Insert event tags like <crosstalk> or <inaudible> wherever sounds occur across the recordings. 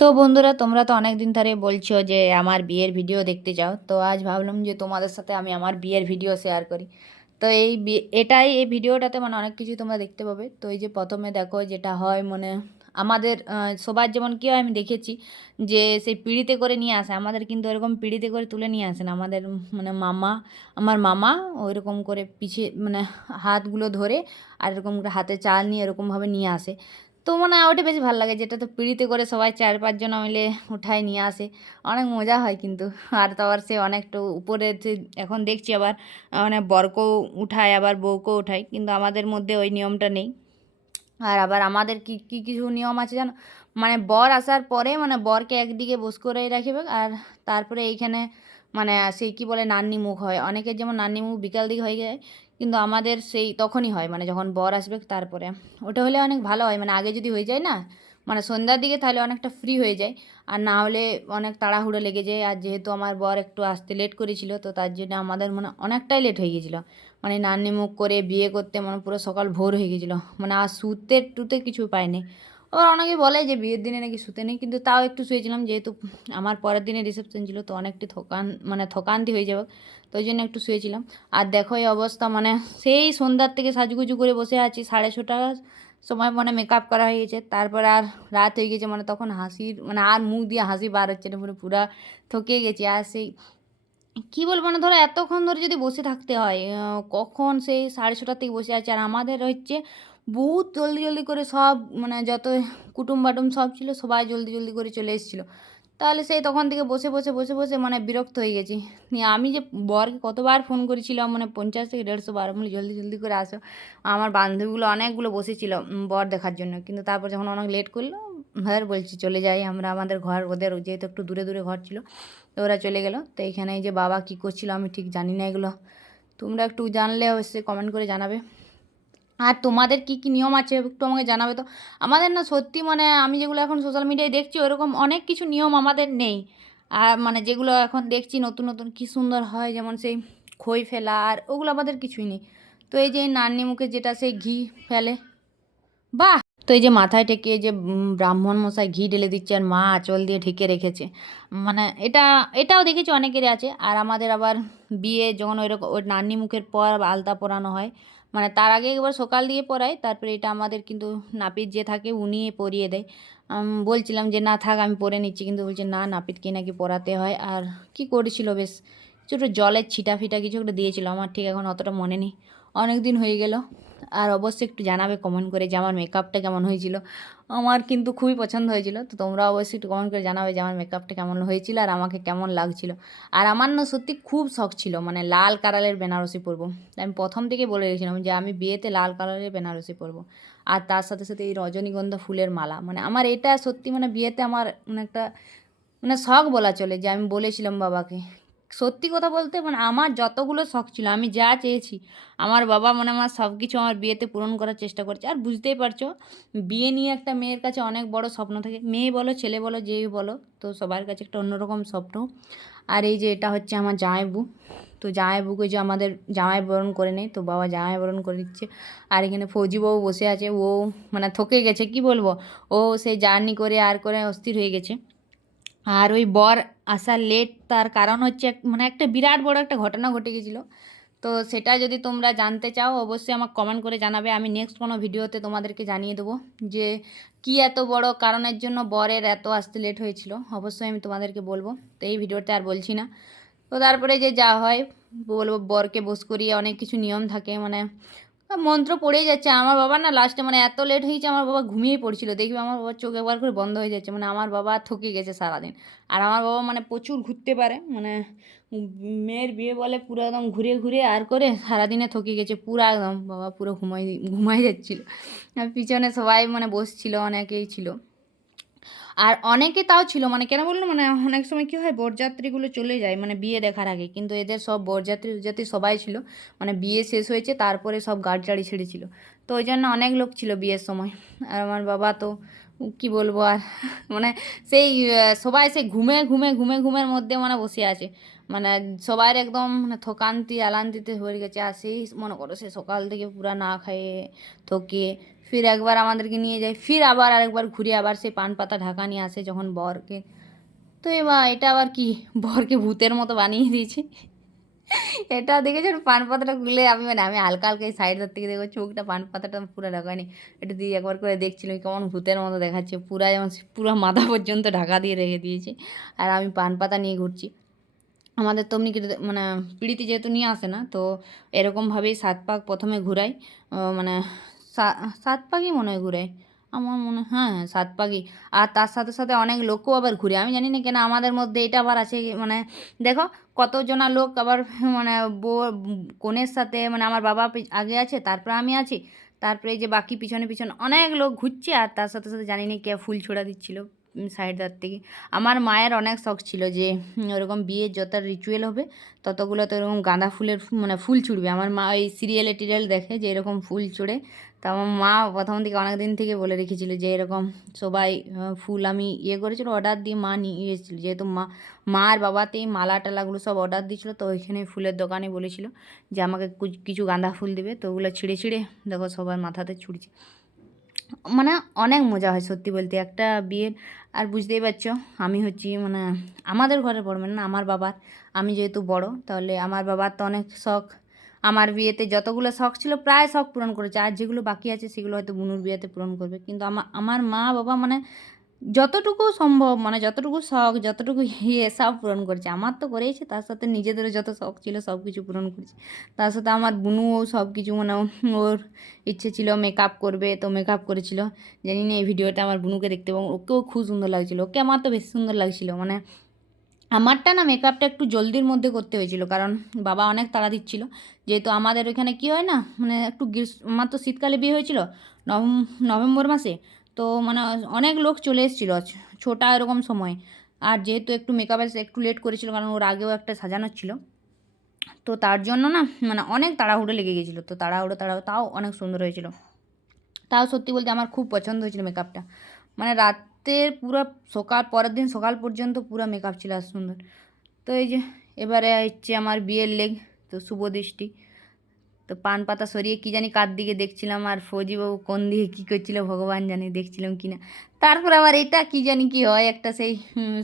তো বন্ধুরা, তোমরা তো অনেক দিন ধরে বলছো যে আমার বিয়ের ভিডিও দেখতে চাও তো আজ ভাবলাম যে তোমাদের সাথে আমি আমার বিয়ের ভিডিও শেয়ার করি। তো এই এটাই, এই ভিডিওটাতে মানে অনেক কিছু তোমরা দেখতে পাবে। তো এই যে প্রথমে দেখো যেটা হয় মানে আমাদের সবার যেমন কী হয় আমি দেখেছি যে সেই পিঁড়িতে করে নিয়ে আসে। আমাদের কিন্তু এরকম পিঁড়িতে করে তুলে নিয়ে আসে না। আমাদের মানে মামা, আমার মামা ওইরকম করে পিছিয়ে মানে হাতগুলো ধরে আর এরকম করে হাতে চাল নিয়ে এরকমভাবে নিয়ে আসে। তো মানে ওটা বেশ ভালো লাগে, যেটা তো পিঁড়িতে করে সবাই চার পাঁচজন মিলে উঠায় নিয়ে আসে। অনেক মজা হয় কিন্তু। আর তো আবার সে অনেকটা উপরে এখন দেখছি আবার মানে বরকেও উঠায়, আবার বউকেও উঠায়, কিন্তু আমাদের মধ্যে ওই নিয়মটা নেই। আর আবার আমাদের কি কি কিছু নিয়ম আছে জানো? মানে বর আসার পরে মানে বরকে একদিকে বস করে রাখবে, আর তারপরে এইখানে মানে সেই কি বলে নান্নি মুখ হয়। অনেকের যেমন নান্নি মুখ বিকাল দিকে হয়ে যায়, কিন্তু আমাদের সেই তখনই হয় মানে যখন বর আসবে তারপরে। ওটা হলে অনেক ভালো হয় মানে আগে যদি হয়ে যায় না মানে সন্ধ্যার দিকে তাহলে অনেকটা ফ্রি হয়ে যায়। আর না হলে অনেক তাড়াহুড়ো লেগে যায়, আর যেহেতু আমার বর একটু আসতে লেট করেছিল, তো তার জন্য আমাদের মানে অনেকটাই লেট হয়ে গেছিল। মানে নান্নি মুখ করে বিয়ে করতে মানে পুরো সকাল ভোর হয়ে গেছিল। মানে আর শুতে টুতে কিছু পাইনি। আবার অনেকে বলে যে বিয়ের দিনে নাকি শুতে নেই, কিন্তু তাও একটু শুয়েছিলাম যেহেতু আমার পরের দিনে রিসেপশন ছিল, তো অনেকটি থকান মানে থকান্তি হয়ে যাবে, তো ওই জন্য একটু শুয়েছিলাম। আর দেখো এই অবস্থা মানে সেই সন্ধ্যার থেকে সাজুগুজু করে বসে আছি, সাড়ে ছটার সময় মানে মেকআপ করা হয়ে গেছে, তারপর আর রাত হয়ে গেছে মানে তখন হাসির মানে আর মুখ দিয়ে হাসি বার হচ্ছে না, পুরো, পুরা থকে গেছি। আর সেই কী বলব না, ধরো এতক্ষণ ধরে যদি বসে থাকতে হয় কখন সেই সাড়ে ছটার থেকে বসে আছে, আর আমাদের হচ্ছে বহুত জলদি জলদি করে সব মানে যত কুটুম বাটুম সব ছিল, সবাই জলদি জলদি করে চলে এসেছিল। তাহলে সেই তখন থেকে বসে বসে বসে বসে মানে বিরক্ত হয়ে গেছি। নিয়ে আমি যে বরকে কতবার ফোন করেছিলাম মানে পঞ্চাশ থেকে দেড়শো বার, বলি জলদি জলদি করে আসো। আমার বান্ধবীগুলো অনেকগুলো বসেছিল বর দেখার জন্য। কিন্তু তারপর যখন অনেক লেট করল হ্যাঁ বলছি চলে যাই আমরা, আমাদের ঘর, ওদের যেহেতু একটু দূরে দূরে ঘর ছিল, তো ওরা চলে গেল। তো এইখানে যে বাবা কী করছিল আমি ঠিক জানি না এগুলো। তোমরা একটু জানলে অবশ্যই কমেন্ট করে জানাবে। আর তোমাদের কি কি নিয়ম আছে একটু আমাকে জানাবে তো? আমাদের না সত্যি মানে আমি যেগুলো এখন সোশ্যাল মিডিয়ায় দেখছি ওরকম অনেক কিছু নিয়ম আমাদের নেই। আর মানে যেগুলো এখন দেখছি নতুন নতুন কি সুন্দর হয়, যেমন সেই খই ফেলা আর ওগুলো আমাদের কিছুই নেই। তো এই যে নান্নি মুখে যেটা সেই ঘি ফেলে। বাহ! তো এই যে মাথায় ঠেকিয়ে যে ব্রাহ্মণ মশাই ঘি ঢেলে দিচ্ছে আর মা আঁচল দিয়ে ঢেকে রেখেছে। মানে এটা, এটাও দেখেছি অনেকেরই আছে। আর আমাদের আবার বিয়ে যখন ওই রকম ওই নান্নি মুখের পর আলতা পরানো হয় মানে তার আগে একবার সকাল দিয়ে পড়াই তারপরে এটা আমাদের কিন্তু নাপিত যে থাকে উনি পরিয়ে দেয়। বলছিলাম যে, না থাক, আমি পরে নিচ্ছি। কিন্তু বলছে, না, নাপিতকে নাকি পড়াতে হয়। আর কি করেছিল, বেশ কিছু জলের ছিটা ফিটা কিছু একটা দিয়েছিল। আমার ঠিক এখন অতটা মনে নেই। অনেক দিন হয়ে গেল। আর অবশ্যই একটু জানাবে কমেন্ট করে যে আমার মেকআপটা কেমন হয়েছিল। আমার কিন্তু খুবই পছন্দ হয়েছিল, তো তোমরা অবশ্যই একটু কমেন্ট করে জানাবে যে আমার মেকআপটা কেমন হয়েছিল আর আমাকে কেমন লাগছিল। আর আমার না সত্যি খুব শখ ছিল মানে লাল কালারের বেনারসি পরবো। আমি প্রথম থেকে বলে রেখেছিলাম যে আমি বিয়েতে লাল কালারের বেনারসি পরবো। আর তার সাথে সাথে এই রজনীগন্ধা ফুলের মালা মানে আমার এটা সত্যি মানে বিয়েতে আমার মানে একটা মানে শখ বলা চলে যে আমি বলেছিলাম বাবাকে সত্যি কথা বলতে মানে আমার যতগুলো শখ ছিল, আমি যা চেয়েছি, আমার বাবা মানে আমার সব কিছু আমার বিয়েতে পূরণ করার চেষ্টা করছে। আর বুঝতেই পারছ, বিয়ে নিয়ে একটা মেয়ের কাছে অনেক বড় স্বপ্ন থাকে। মেয়ে বলো, ছেলে বলো, যেই বলো, তো সবার কাছে একটা অন্যরকম স্বপ্ন। আর এই যে এটা হচ্ছে আমার জামাইবু তো জামাইবুকে যে আমাদের জামাই বরণ করে নেই তো বাবা জামাই বরণ করে দিচ্ছে আর এখানে ফৌজি বউ বসে আছে, ও মানে থকে গেছে, কি বলব? ও সেই জার্নি করে আর করে অস্থির হয়ে গেছে। আর ওই বর আসা লেট তার কারণ হচ্ছে মানে একটা বিরাট বড় একটা ঘটনা ঘটে গেছিল। তো সেটা যদি তোমরা জানতে চাও, অবশ্যই আমাকে কমেন্ট করে জানাবে। আমি নেক্সট কোনো ভিডিওতে তোমাদেরকে জানিয়ে দেবো যে কি এত বড় কারণের জন্য বরের এত আসতে লেট হয়েছিল। অবশ্যই আমি তোমাদেরকে বলব। তো এই ভিডিওতে আর বলছি না। তো তারপরে যে যা হয়, বলব বরকে বস করিয়ে অনেক কিছু নিয়ম থাকে। মানে মন্ত্র পড়েই যাচ্ছে। আমার বাবা না লাস্টে মানে এত লেট হয়েছে, আমার বাবা ঘুমিয়ে পড়ছিল। দেখবি আমার বাবার চোখ একবার করে বন্ধ হয়ে যাচ্ছে। মানে আমার বাবা থকে গেছে সারাদিন। আর আমার বাবা মানে প্রচুর ঘুরতে পারে। মানে মেয়ের বিয়ে বলে পুরো একদম ঘুরে ঘুরে আর করে সারাদিনে থকে গেছে। পুরো একদম বাবা পুরো ঘুমাই ঘুমাই যাচ্ছিল। আর পিছনে সবাই মানে বসছিল, অনেকেই ছিল। আর অনেকে তাও ছিল মানে কেন বলল মানে অনেক সময় কী হয়, বরযাত্রীগুলো চলে যায় মানে বিয়ে দেখার আগে। কিন্তু এদের সব বরযাত্রী যাত্রী সবাই ছিল মানে বিয়ে শেষ হয়েছে, তারপরে সব গাড়ি টাড়ি ছেড়েছিল। তো ওই জন্য অনেক লোক ছিল বিয়ের সময়। আর আমার বাবা তো, কি বলব আর মানে সেই সবাই সেই ঘুমে ঘুমে ঘুমে, ঘুমের মধ্যে মানে বসে আছে। মানে সবার একদম মানে থকান্তি, আলান্তিতে হয়ে গেছে। আর সেই মনে করো সে সকাল থেকে পুরা না খেয়ে থকে, ফির একবার আমাদেরকে নিয়ে যায়, ফির আবার আরেকবার ঘুরে আবার সেই পান পাতা ঢাকা নিয়ে আসে যখন বরকে। তো এবার এটা আবার কি? <laughs> বরকে ভূতের মতো বানিয়ে দিয়েছে। <laughs> এটা দেখেছেন পান পাতাটা খুলে আমি মানে আমি হালকা হালকা এই সাইড থেকে দেখব চোখটা পান পাতাটা পুরো ঢাকায়নি। একটু দিয়ে একবার করে দেখছিলাম কেমন ভূতের মতো দেখাচ্ছে। পুরা যেমন পুরো মাথা পর্যন্ত ঢাকা দিয়ে রেখে দিয়েছে। আর আমি পান পাতা নিয়ে ঘুরছি। আমাদের তো এমনি মানে পিড়িতে যেহেতু নিয়ে আসে না, তো এরকমভাবেই সাত পাক প্রথমে ঘুরাই। মানে সাত পাকই মনে হয় ঘুরাই। আমার মনে হ্যাঁ হ্যাঁ সাত পাকই। আর তার সাথে সাথে অনেক লোকও আবার ঘুরে। আমি জানি না কেন আমাদের মধ্যে এটা আবার আছে মানে দেখো কতজনা লোক আবার <laughs> মানে কনের সাথে মানে আমার বাবা আগে আছে, তারপরে আমি আছি। তারপরে যে বাকি পিছনে পিছনে অনেক লোক ঘুরছে, আর তার সাথে সাথে জানি না কে ফুল ছোড়া দিচ্ছিল। সাইড দাঁত থেকে। আমার মায়ের অনেক শখ ছিল যে ওরকম বিয়ের যত রিচুয়াল হবে, ততগুলো তো এরকম গাঁদা ফুলের মানে ফুল ছুড়বে। আমার মা ওই সিরিয়ালে টিরিয়াল দেখে যে এরকম ফুল ছুড়ে, তো আমার মা প্রথম থেকে অনেক দিন থেকে বলে রেখেছিল যে এরকম সবাই ফুল আমি ইয়ে করেছিল অর্ডার দিয়ে মা নিয়ে এসেছিল। যেহেতু মা মা আর বাবাতেই মালা টালাগুলো সব অর্ডার দিয়েছিলো, তো ওইখানে ফুলের দোকানে বলেছিল যে আমাকে কিছু গাঁদা ফুল দেবে। তো ওগুলো ছিঁড়ে ছিঁড়ে দেখো সবার মাথাতে ছুড়ছে। মানে অনেক মজা হয় সত্যি বলতে। একটা বিয়ের আর বুঝতেই পারছ, আমি হচ্ছি মানে আমাদের ঘরে বড় মানে না আমার বাবার। আমি যেহেতু বড়, তাহলে আমার বাবার তো অনেক শখ। আমার বিয়েতে যতগুলো শখ ছিল, প্রায় শখ পূরণ করেছে। আর যেগুলো বাকি আছে, সেগুলো হয়তো বুনুর বিয়েতে পূরণ করবে। কিন্তু আমার আমার মা বাবা মানে যতটুকু সম্ভব মানে যতটুকু শখ, যতটুকু ইয়ে সব পূরণ করেছে। আমার তো করেইছে, তার সাথে নিজেদেরও যত শখ ছিল সব কিছু পূরণ করেছে। তার সাথে আমার বুনুও সব কিছু মানে ওর ইচ্ছে ছিল মেকআপ করবে, তো মেকআপ করেছিল। জানি না এই ভিডিওটা আমার বুনুকে দেখতে এবং ওকেও খুব সুন্দর লাগছিল। ওকে আমার তো বেশি সুন্দর লাগছিল মানে আমারটা না মেকআপটা একটু জলদির মধ্যে করতে হয়েছিল, কারণ বাবা অনেক তাড়া দিচ্ছিল। যেহেতু আমাদের ওইখানে কী হয় না মানে একটু গ্রীষ্ম, আমার তো শীতকালে বিয়ে হয়েছিল নভেম নভেম্বর মাসে। তো মানে অনেক লোক চলে এসেছিল ছোটা এরকম সময়। আর যেহেতু একটু মেকআপে একটু লেট করেছিল, কারণ ওর আগেও একটা সাজানো ছিল। তো তার জন্য না মানে অনেক তাড়াহুড়ো লেগে গেছিল। তো তাড়াহুড়ো তাড়াহুড়ো, তাও অনেক সুন্দর হয়েছিল। তাও সত্যি বলতে আমার খুব পছন্দ হয়েছিল মেকআপটা মানে রাতের পুরো সকাল, পরের দিন সকাল পর্যন্ত পুরো মেকআপ ছিল সুন্দর। তো এই যে, এবারে হচ্ছে আমার বিয়ের লেগ তো শুভ দৃষ্টি। তো পান পাতা সরিয়ে কী জানি কার দিকে দেখছিলাম আর ফৌজিবাবু কোন দিকে কী করছিল ভগবান জানে দেখছিলাম কি না। তারপর আবার এটা কী জানি কি হয়, একটা সেই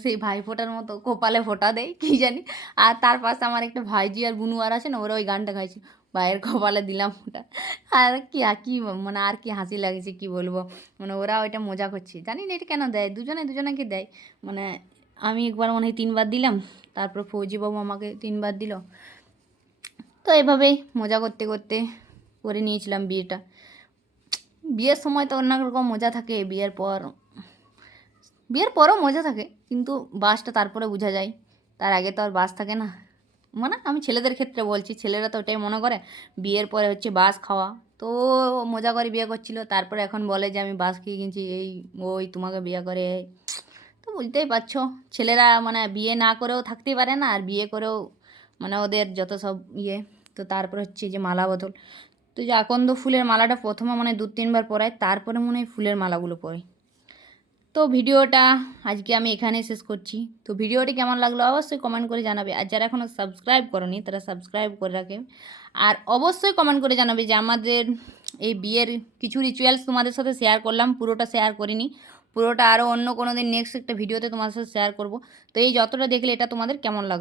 সেই ভাই ফোটার মতো কপালে ফোটা দেয়, কী জানি। আর তার পাশে আমার একটা ভাইজি আর বুনু আর আছে না, ওরা ওই গানটা গাইছে, ভাইয়ের কপালে দিলাম ওটা। আর কি আর কি মানে আর কি হাসি লাগছে কি বলব। মানে ওরা ওইটা মজা করছে। জানি না এটা কেন দেয়, দুজনে দুজনাকে দেয়। মানে আমি একবার মনে হয় তিনবার দিলাম, তারপর ফৌজিবাবু আমাকে তিনবার দিল। তো এভাবেই মজা করতে করতে করে নিয়েছিলাম বিয়েটা। বিয়ের সময় তো অন্য রকম মজা থাকে, বিয়ের পর, বিয়ের পরও মজা থাকে, কিন্তু বাসটা তারপরে বোঝা যায়। তার আগে তো আর বাস থাকে না। মানে আমি ছেলেদের ক্ষেত্রে বলছি, ছেলেরা তো ওটাই মনে করে, বিয়ের পরে হচ্ছে বাস খাওয়া। তো মজা করে বিয়ে করছিল, তারপরে এখন বলে যে আমি বাস খেয়ে গেছি, এই ওই তোমাকে বিয়ে করে। তো বুঝতেই পারছ, ছেলেরা মানে বিয়ে না করেও থাকতে পারে না, আর বিয়ে করেও মানে ওদের যত সব ইয়ে। তো তারপর হচ্ছে যে মালা বদল। তো যে আকন্দ ফুলের মালাটা প্রথমে মানে দু, তিনবার পরাই তারপরে মনে হয় ফুলের মালাগুলো পরে। তো ভিডিওটা আজকে আমি এখানেই শেষ করছি। তো ভিডিওটি কেমন লাগল অবশ্যই কমেন্ট করে জানাবে। আর যারা এখনও সাবস্ক্রাইব করনি, তারা সাবস্ক্রাইব করে রাখে। আর অবশ্যই কমেন্ট করে জানাবে যে আমাদের এই বিয়ের কিছু রিচুয়ালস তোমাদের সাথে শেয়ার করলাম। পুরোটা শেয়ার করিনি। পুরোটা আরও অন্য কোনো দিন নেক্সট একটা ভিডিওতে তোমাদের সাথে শেয়ার করব। তো এই যতটা দেখলে এটা তোমাদের কেমন লাগল?